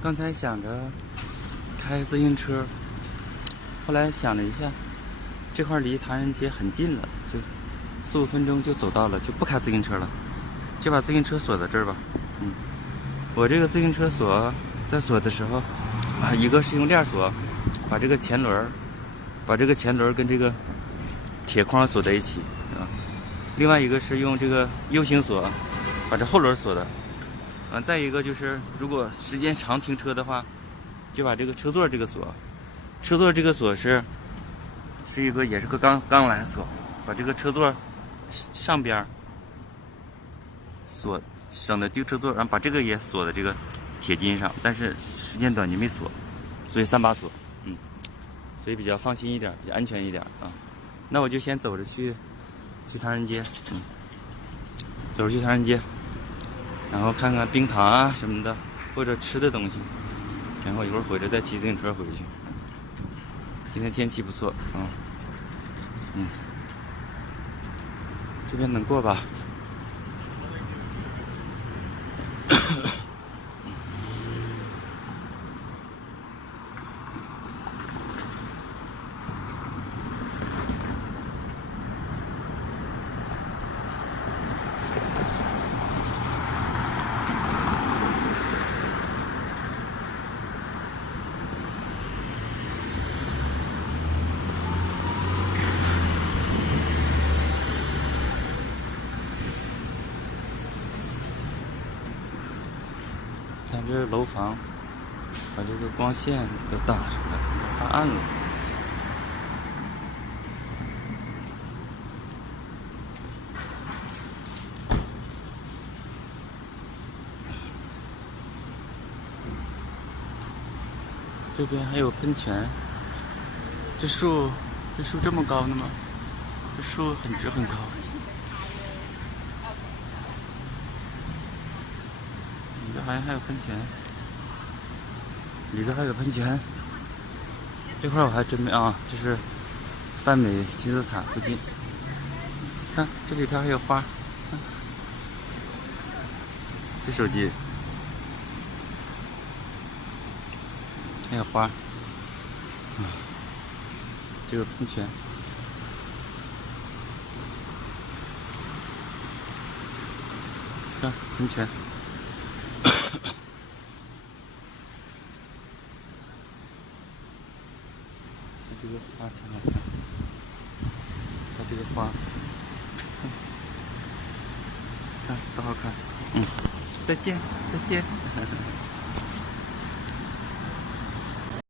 刚才想着开自行车，后来想了一下，这块离唐人街很近了，就4、5分钟就走到了，就不开自行车了，就把自行车锁在这儿吧。我这个自行车锁在锁的时候啊，一个是用链锁，把这个前轮跟这个铁框锁在一起啊，另外一个是用这个 U 型锁把这后轮锁的。再一个就是，如果时间长停车的话，就把这个车座这个锁，是一个也是个钢缆锁，把这个车座上边锁，省得丢车座，然后把这个也锁在这个铁筋上，但是时间短就没锁，所以3把锁，所以比较放心一点，比较安全一点啊。那我就先走着去唐人街，走着去唐人街。然后看看冰糖啊什么的，或者吃的东西，然后一会儿回来再骑自行车回去。今天天气不错，这边能过吧？咱这楼房把这个光线都挡上了，发暗了。这边还有喷泉，这树这么高呢吗？这树很直很高。这好像还有喷泉，里边还有喷泉。这块我还真没啊，这是泛美金字塔附近。看这里头还有花，这手机还有花，这个喷泉。看喷泉。这个花挺好看，它这个花，看多好看。再见，再见。